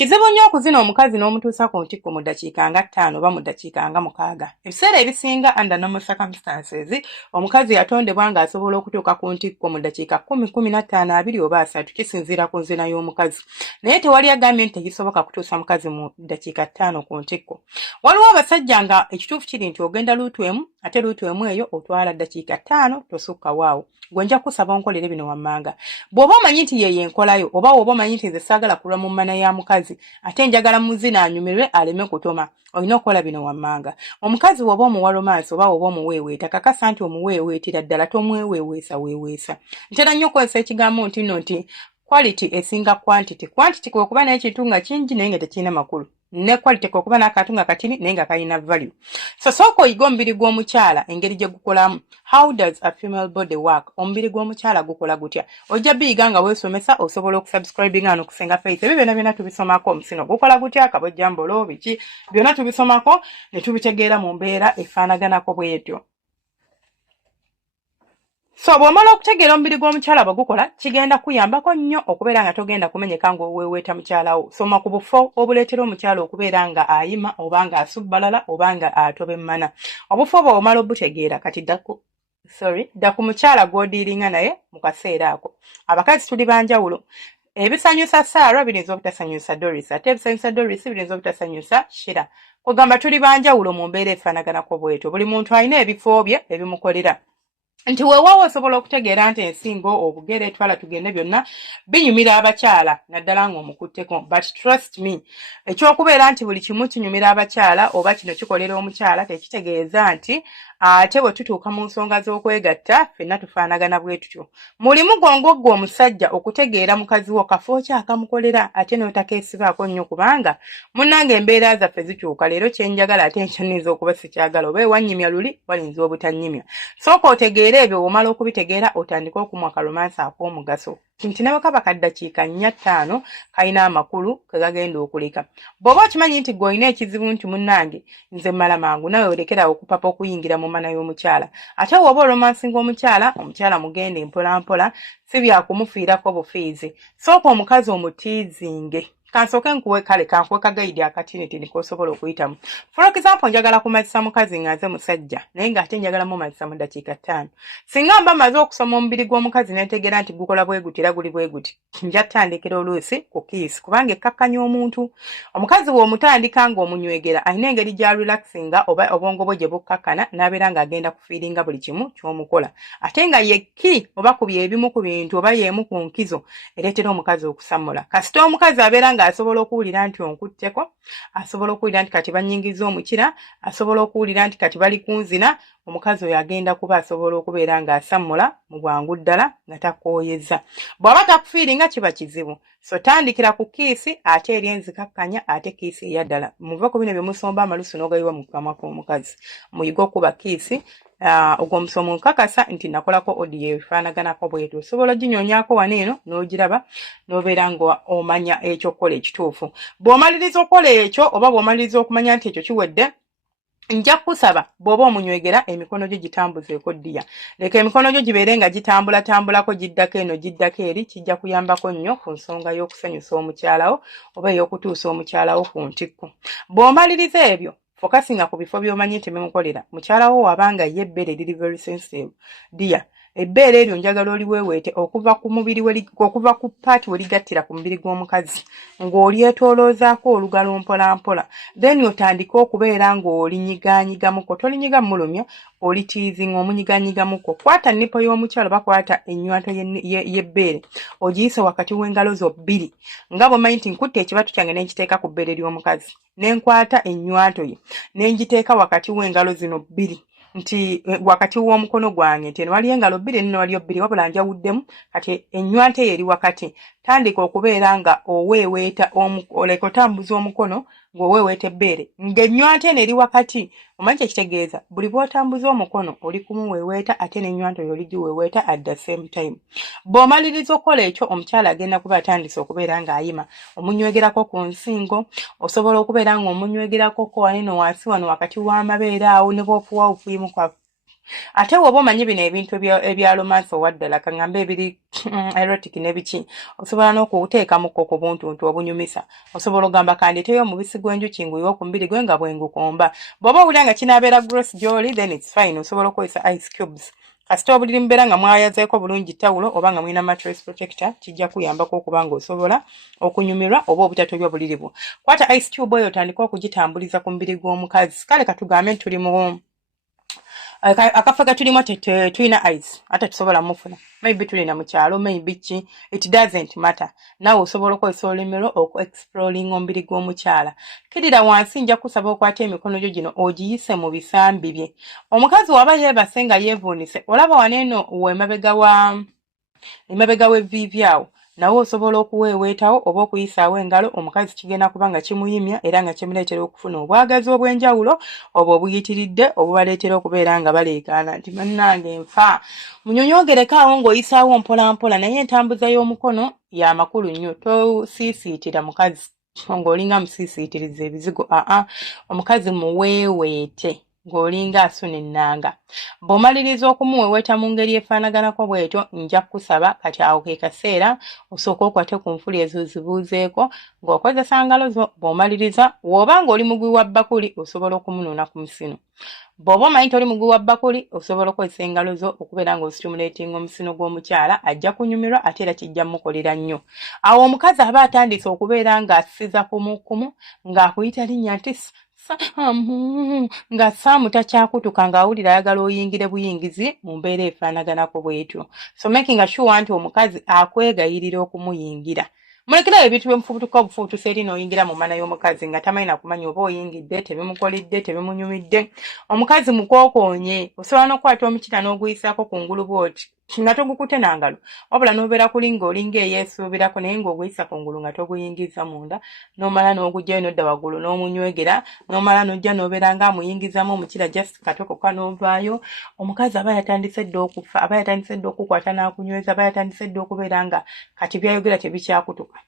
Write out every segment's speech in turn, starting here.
Kizibu nnyo okuzina omukazi n'omutuusa ku ntikko mu ddakiika nga 5 oba mu ddakiika nga 6. Ebiseera ebisinga under normal circumstances omukazi yatondebwa ng'asobola okutuuka ku ntikko mu ddakiika 10, 15, 20 oba 30 kisinziira ku nzina y'omukazi. Naye tewali agambye nti tekisoboka kutuusa mukazi mu ddakiika 5 ku ntikko. Waliwo abasajja nga ekituufu kiri nti ogenda luutu emu ate luutu emu eyo otwala ddakiika 5 tosukka waawo. Gwe nja kusaba onkolere bino wammanga. Bw'oba omanyi nti yeeye enkolayo oba bw'oba omanyi nti nze saagala kulwa mu mmana ya mukazi ate njagala muzina anyumirwe aleme kutoma, olina okukola bino wammanga. Omukazi bw'oba omuwa romance oba bw'oba omuweeweeta kakasa nti omuweeweetera ddala tomweweeweesa. Ntera nnyo okukozesa ekigambo nti quality esinga quantity. Quantity kwe kuba n'ekintu nga kingi naye nga tekirina makulu. Ne quality kwe kuba n'akantu nga katini naye nga kalina value. So sooka oyiga omubiri gw'omukyala engeri gye gukolamu. How does a female body work? Omubiri gw'omukyala gukola gutya? Ojja biyiga nga weesomesa osobola okusubscribinga n'okusenga face. Ebyo byonna tubisomako omusino gukola gutya kabojjambolo biki byonna tubisomako ne tubitegeera mu mbeera efaanaganako bw'etyo. So bw'omala okutegeera omubiri gw'omukyala bwegukola kigenda kuyambako nnyo okubeera nga togenda kumenyeka ng'oweeweeta mukyalawo. Soma ku bufo obuleetera omukyala okubeera nga ayima oba nga asubbalala oba nga atoba emmana. Obufo bw'omala obutegeera kati dda ku mukyala gw'odiiringa naye mu kaseera ako. Abakazi tuli banjawulo. Ebisanyusa Sarah birinza obutasanyusa Doris ate ebisanyusa Doris birinza obutasanyusa Shira. Kugamba tuli banjawulo mu mbeera efaanaganako bw'etyo. Buli muntu alina ebifo bye ebimukolera. Nti weewaawo osobola okutegeera nti ensingo obugere etwala tugende byonna binyumira abakyala naddala ng'omukutteko. But trust me, ekyokubeera nti buli kimu kinyumira abakyala oba kino kikolera omukyala tekitegeeza nti ate bwe tutuuka mu nsonga z'okwegatta ffenna tufaanagana bwe tutyo. Mulimu gwongoggo omusajja okutegeera mukazi wo kafo ki akamukolera ate n'otakeesibaako nnyo kubanga munnange embeera zaffe zikyuka. Leero kyenjagala ate enkya nninza okuba sikyagala oba ewanyimya luli walinza obutanyimya. Sooka otegeera ebyo omala okubitegeera otandika okumwa akalomansi ak'omugaso. Nti ne bwekaba kaddakiika 4-5 kalina amakulu ke gagenda okuleka. Bw'oba okimanyi nti gw'olina ekizibu nti munnange nze mmala mangu nawe olekerawo okupapa okuyingira mu mana y'omukyala. Ate bw'oba olomansinga omukyala mugende mpola si byakumufiirako bufiizi. Sooka omukazi omutiizinge. Kansooke nkuwe kankuwe kagayidi akatinitini k'osobola okuyitamu. For example njagala kumazisa mukazi nga nze musajja naye ng'ate njagala mumazisa mu ddakiika 5. Singa mba maze okusoma omubiri gw'omukazi n'entegeera nti gukola bwe guti era guli bwe guti nja ttandikira oluusi ku kiisi kubanga ekkakkanya omuntu. Omukazi bw'omutandika ng'omunywegera alina engeri gya relaxinga oba obwongo bwe gye bukkakkana n'abeera ng'agenda kufiiringa buli kimu ky'omukola. Ate nga ye oba ku byebimu ku bintu oba y'emu ku nkizo ereetera omukazi okusamula. Kasita omukazi abeera asobola okuwulira nti onkutteko, asobola okuwulira nti kati bannyingiza omukira, asobola okuwulira nti kati bali kunzina, omukazi oyo agenda kuba asobola okubeera ng'asammula mu bwangu ddala nga takooyezza. Bw'aba takufiiringa kiba kizibu. So tandikira ku kiisi ate eri enzikakkanya ate kiisi eya ddala. Muve ku bino bye musomba amalusu n'ogayiwa mu kamwa k'omukazi. Muyiga okuba kiisi ogw'omusomo nkakasa nti nakolako audio efaanaganako bwetyo. Osobola ginyonyaako wano eno n'ogiraba n'obeera nga omanya ekyokukola ekituufu. Bw'omaliriza okukola ekyo oba bw'omaliriza okumanya nti ekyo kiwedde nja kusaba bw'oba omunywegera emikono gyo gitambuzeeko ddiya. Leka emikono gyo gibeere nga gitambulako giddako eno giddako eri kijja kuyambako nnyo ku nsonga y'okusanyusa omukyalawo oba ey'okutuusa omukyalawo ku ntikko. Bw'omaliriza ebyo fokasinga ku bifo by'omanyi nti bimukolera. Mukyalawo wabanga ye ebbeere liri very sensitive ddiya. Ebbeere eryo njagala oliweeweete okuva ku mubiri okuva ku paati werigattira ku mubiri gw'omukazi ng'olyetooloozaako olugalo mpola. Then otandika okubeera ng'olinyiganyigamuko. Tolinyiga mulumyo olitiizinga omunyiganyigamuko. Kwata nnipo y'omukyalo bakwata ennywanto y'ebbeere ogiyise wakati w'engalo zo bbiri. Nga bw'omanyi nti nkutte ekibatu kyange ne nkiteeka ku bbeere ly'omukazi ne nkwata ennywanto ye ne ngiteeka wakati w'engalo zino bbiri. Nti wakati w'omukono gwange nti eno waliyo engalo bbiri eno waliyo bbiri wabula njawuddemu kati ennywanto eri wakati. Tandika okubeera nga oweeweeta oleka otambuza omukono ng'oweeweeta ebbeere ng'ennywanto eno eri wakati. Omanyi kyekitegeeza buli bw'otambuza omukono oli kumuweeweeta ate n'ennywanto yo oligiweeweeta at the same time. Bw'omaliriza okukola ekyo omukyala agenda kuba atandise okubeera ng'ayima. Omunywegerako ku nsingo osobola okubeera ng'omunywegerako ko waneno wansi wano wakati w'amabeere awo ne bw'ofuwa ofuyimu kwa ate woba omanyi bino ebintu ebya romance owaddala kaŋŋambe ebiri erotic n'ebiki osobola n'okuteekamukko ku buntuntu obunyumisa osobola ogamba kandeeteyo omubisi gw'enjuki nguyiwe ku mubiri gwe nga bwengukomba bw'oba owulira nga kinaabeera gross gy'oli then it's fine osobola okukozesa ice cubes kasita obuliri mubeera nga mwayazeeko bulungi tawulo oba nga mulina mattress protector kijja kuyambako okuba nga osobola okunyumirwa oba obutatobya buliri bwo kwata ice cube eyo otandika okugitambuliza ku mubiri gw'omukazi kale katugambe tuli mu akafo katulimu tulina ice ate tusobola mufuna maybe tulina mu kyalo maybe ki it doesn't matter nawe osobola okukozesa olumiro oku-exploring omubiri gw'omukyala kirira wansi nja kusaba okwata emikono gyo gino ogiyise mu bisambi bye omukazi waba yeebase nga yeevuunise olaba waneeno emabega w'evviivi awo nawe osobola okuweeweetawo oba okuyisaawo engalo omukazi kigenda kuba nga kimuyimya era nga kimuleetera okufuna obwagazi obw'enjawulo oba obuyitiridde obubaleetera okubeera nga baleekaana nti bannange nfa munyonyogereko ng'oyisaawo mpolampola naye entambuza y'omukono ya makulu nnyo tosiisiitira mukazi ng'olinga musiisiitiriza ebizigo omukazi muweeweete ng'olinga asuna ennanga bw'omaliriza okumuweweeta mu ngeri efaanaganako bw'etyo nja kusaba kati awo ke kaseera osooka okwate ku nfuli ezo zibuuzeeko ng'okozesa ngalo zo bw'omaliriza w'oba ng'oli mugwi wa bbakuli osobola okumunuuna ku musino bw'oba omanyi nti oli mugwi wa bbakuli osobola okukozesa engalo zo okubeera ng'ositimuleetinga omusino gw'omukyala ajja kunyumirwa ate era kijja mukolera nnyo awo omukazi aba atandise okubeera ng'assiza kumukumu ng'akuyita linnya nti nga saamu takyakutuka ng'awulira ayagala oyingire buyingizi mu mbeera efaanaganako bw'etyo so making sure nti omukazi akwegayirira okumuyingira mulekerayo ebintu byemufubutuka obufubutusa eri n'oyingira mu mana y'omukazi nga tamanyi nakumanya oba oyingidde tebimukolidde tebimunyumidde omukazi mukookoonye osobola n'okukwata omukira n'oguyisaako ku ngulu bw'oti nga togukute nangalo wabula n'obeera kulinga olinga eyeesuubirako naye ng'oguyisa ku ngulu nga toguyingiza munda n'omala n'ogugyayo n'odda waggulu n'omunywegera n'omala n'ojja n'obeera ng'amuyingizamu omukira just katokoka n'ovaayo omukazi aba yatandise dde okufa aba yatandise dde okukwata n'akunyweza aba yatandise dde okubeera nga kati byayogera tebikyakutuka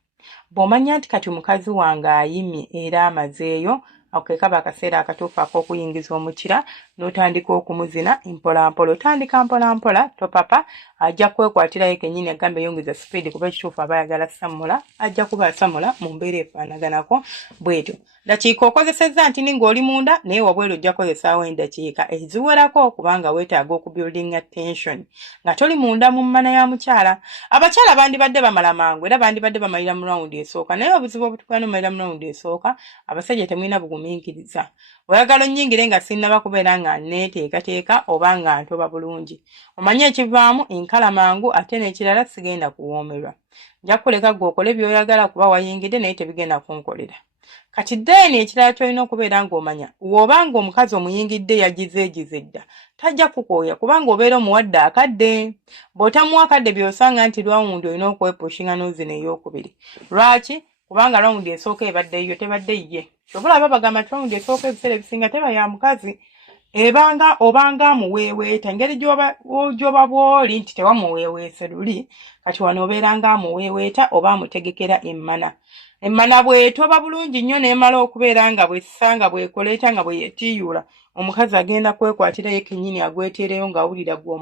bw'omanya nti kati mukazi wange ayimye era amazeeyo ako kaba akaseera akatuufu ak'okuyingiza omukira n'otandika okumuzina mpolampola otandika mpolampola topapa ajja kwekwatirayo kennyini agambe yongeza speed kuba ekituufu aba ayagala samula ajja kuba asamula mu mbeera efaanaganako bw'etyo dakiika okozesezza nti ng'oli munda naye wabweru ojja kukozesaawo endakiika eziwerako kubanga weetaaga okubuildinga tension nga toli munda mu mmana ya mukyala abakyala bandibadde bamala mangu era bandibadde bamalira mu rawundi esooka naye obuzibu obutukwana omalira mu rawundi esooka abasajja temulina bugumiikiriza oyagala onnyingire nga sinnaba kubeera nga neeteekateeka oba nga ntoba bulungi omanye ekivaamu enkala mangu ate n'ekirala sigenda kuwoomerwa nja kuleka gwe okole by'oyagala kuba wayingidde naye tebigenda kunkolera kati ddeeni ekirala ky'olina okubeera ng'omanya w'oba nga omukazi omuyingidde yagizeegize dda tajja kukooya kubanga obeera omuwadde akadde bw'otamuwa akadde by'osanga nti rawundi olina okwepushinga n'ozina ey'okubiri lwaki kubanga rawundi esooka ebadde yo tebadde ye kyobula aba bagamba nti rawundi esooka ebiseera ebisinga teba ya mukazi ebanga obanga amuweeweeta engeri gy'oba bw'oli nti tewamuweeweese luli kati wano obeera nga amuweeweeta oba amutegekera emmana bw'etoba bulungi nnyo n'emala okubeera nga bw'essanga bw'ekoleeta nga bwe yetiiyula omukazi agenda kwekwatirayo kennyini agweteereyo ng'awulira gwe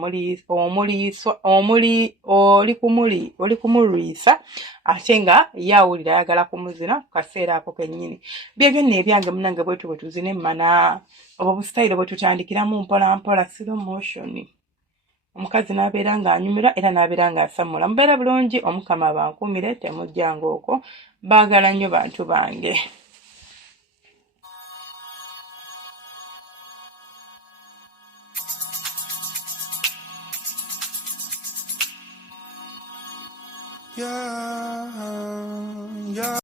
oli kumulwisa ate nga ye awulira ayagala kumuzina ku kaseera ako kennyini byebyo nno ebyange munange bwetu bwe tuzina emmana oba obusitayiro bwe tutandikiramu mpolampola slow motion omukazi n'abeera ng'anyumirwa era n'abeera ng'asamula mubeera bulungi omukama bankumire temujjanga okwo baagala nnyo bantu bange. Yeah.